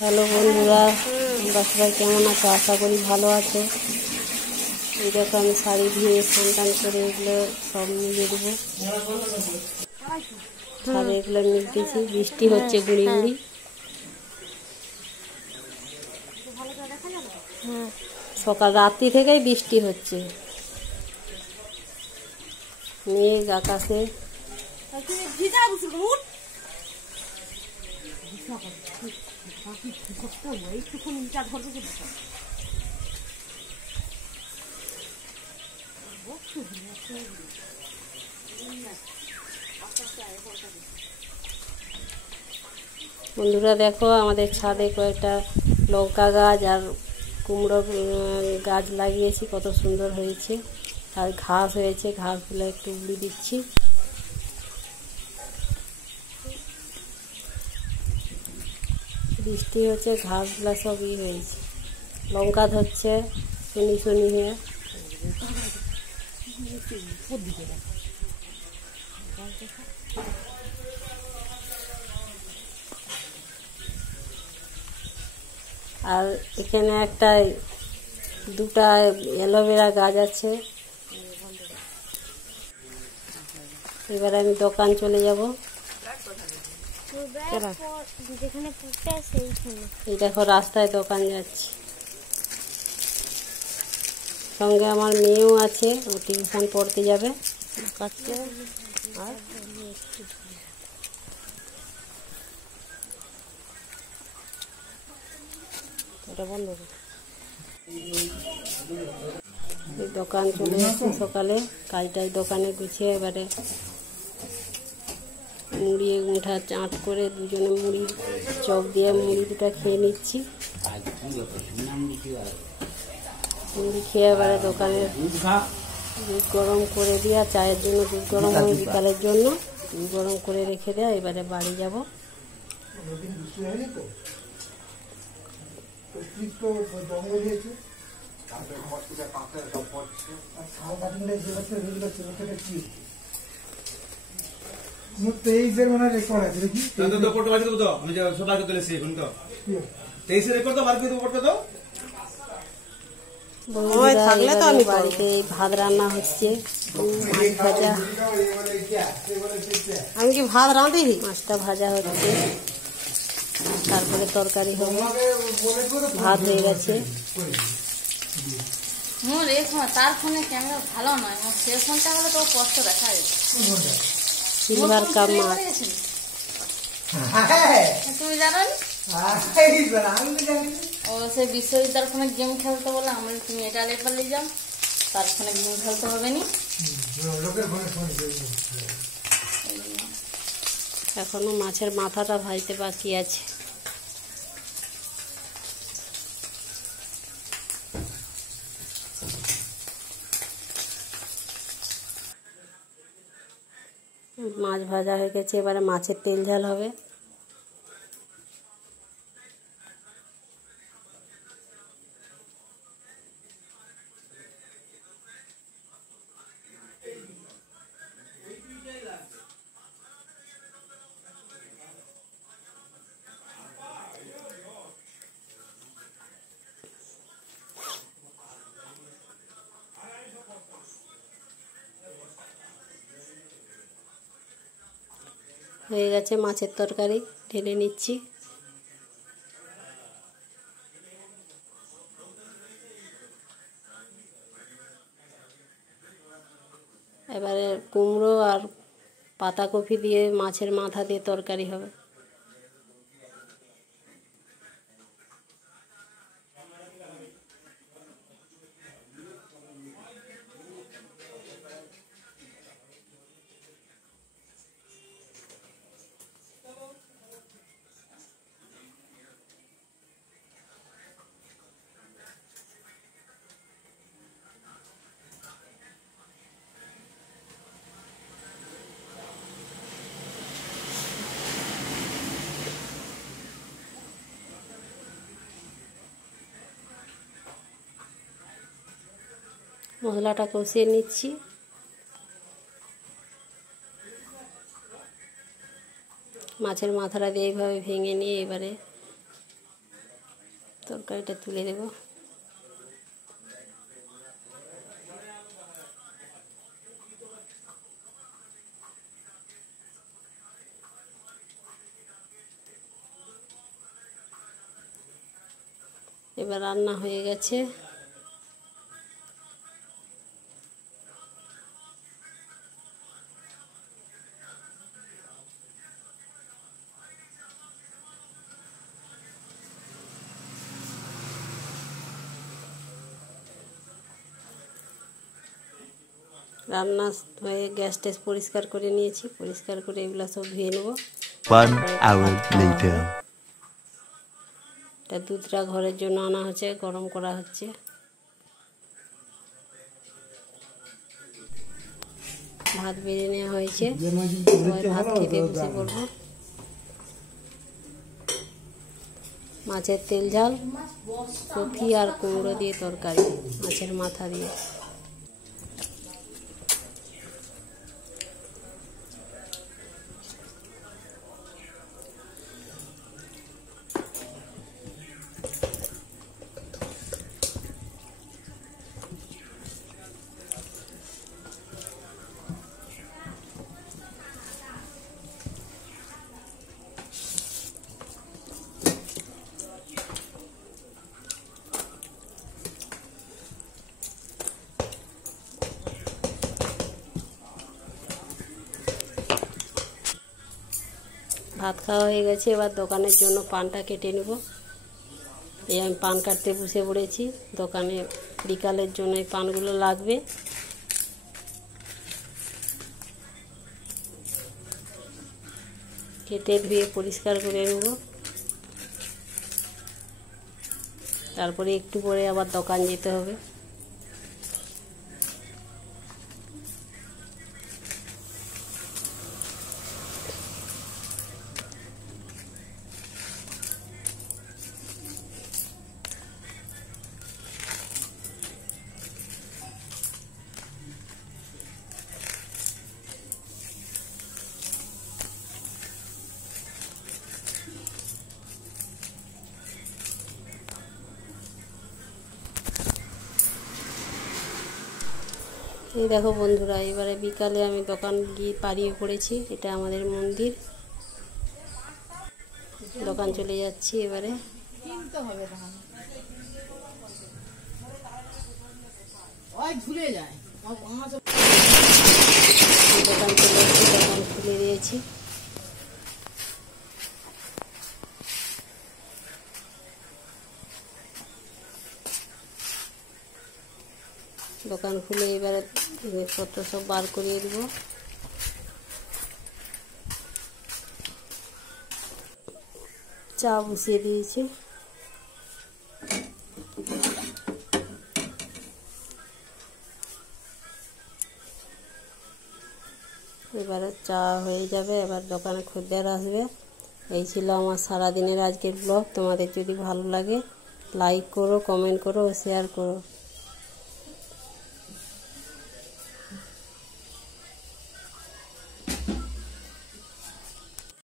Hello বন্ধুরা, তোমরা সবাই কেমন আছো? আশা করি ভালো আছো। এই দেখো আমি শাড়ি ধুয়ে স্নান করে এগুলো সব মিলিয়ে দেবো। ছাদে এগুলো মিলতেছি। বৃষ্টি হচ্ছে গুঁড়ি গুঁড়ি। সকাল রাত্রি থেকেই বৃষ্টি হচ্ছে, মেঘ আকাশে। বন্ধুরা দেখো, আমাদের ছাদে কয়েকটা লঙ্কা গাছ আর কুমড়ো গাছ লাগিয়েছি, কত সুন্দর হয়েছে। আর ঘাস হয়েছে, ঘাসগুলো একটু উড়িয়ে দিচ্ছি। বৃষ্টি হচ্ছে, ঘাসগুলো সব হয়েছে, লঙ্কা ধরছে শুনি শুনি হয়ে। আর এখানে একটা দুটা অ্যালোভেরা গাছ আছে। এবার আমি দোকান চলে যাব। এই দেখো রাস্তায় দোকান যাচ্ছি, সঙ্গে আমার মেয়েও আছে, ও টিউশন পড়তে যাবে। এই দোকান চলে এসেছি সকালে, কাজটাই দোকানে গুছিয়ে এবারে মুড়ি মুঠা চাট করে দুজনে মুড়ির চপ দিয়ে মুড়ি দুটা খেয়ে নিচ্ছি। মুড়ি খেয়ে এবারে দোকানে দুধ গরম করে দিয়া, চায়ের জন্য দুধ গরম হবে বিকালের জন্য, দুধ গরম করে রেখে দেয়া। এবারে বাড়ি যাব। বাড়িতে ভাত রান্না হচ্ছে, মাছ ভাজা। আমি কি ভাত রাঁধি? মাছটা ভাজা হচ্ছে, তারপরে তরকারি হবে। ভাত হয়ে গেছে। তার ফোনে ক্যামেরা ভালো নয়, সে ফোনটা হলে তো কষ্ট দেখা যায়। সিলভার কাপ মাছ। তুমি জানো ও সে বিশ্ববিদ্যালয় ফোনে গেম খেলতে বলে আমরা, তুমি এটা লেপালে যাও, তার ফোনে গেম খেলতে হবে নি। এখনো মাছের মাথাটা ভাজতে বাকি আছে। মাছ ভাজা হয়ে গেছে, এবারে মাছের তেল ঝাল হবে। হয়ে গেছে মাছের তরকারি, ঢেলে নিচ্ছি। এবারে কুমড়ো আর পাতাকপি দিয়ে মাছের মাথা দিয়ে তরকারি হবে। মশলাটা কষিয়ে নিচ্ছি। মাছের মাথাটা দিয়ে এইভাবে ভেঙে নিয়ে এবারে তরকারিটা তুলে দেব। এবার রান্না হয়ে গেছে। রান্না হয়ে গ্যাস ট্যাস পরিষ্কার করে নিয়েছি, পরিষ্কার করে এগুলো সব ধুয়ে নেব। 1 hour later. এটা দুধটা ঘরের জন্য আনা হচ্ছে, গরম করা হচ্ছে। ভাত বেড়ে নেওয়া হয়েছে, ভাত খেতে বসে পড়বো। মাছের তেল ঝাল, কফি আর কুমড়ো দিয়ে তরকারি, মাছের মাথা দিয়ে। ভাত খাওয়া হয়ে গেছে, এবার দোকানের জন্য পানটা কেটে নেব। এই আমি পান কাটতে বসে পড়েছি। দোকানে বিকালের জন্য এই পানগুলো লাগবে। কেটে ধুয়ে পরিষ্কার করে নেব। তারপরে একটু পরে আবার দোকান যেতে হবে। এই দেখো বন্ধুরা, এবারে বিকালে আমি দোকান গিয়ে পাড়িয়ে পড়েছি। এটা আমাদের মন্দির। দোকান চলে যাচ্ছি এবারে। দোকান চলে যাচ্ছি, দোকান খুলে দিয়েছি। দোকান খুলে এবারে জিনিসপত্র সব বার করিয়ে দেব। চা বসিয়ে দিয়েছি। এবারে চা হয়ে যাবে, এবার দোকানে খদ্দের আসবে। এই ছিল আমার সারাদিনের আজকের ব্লগ। তোমাদের যদি ভালো লাগে লাইক করো, কমেন্ট করো ও শেয়ার করো।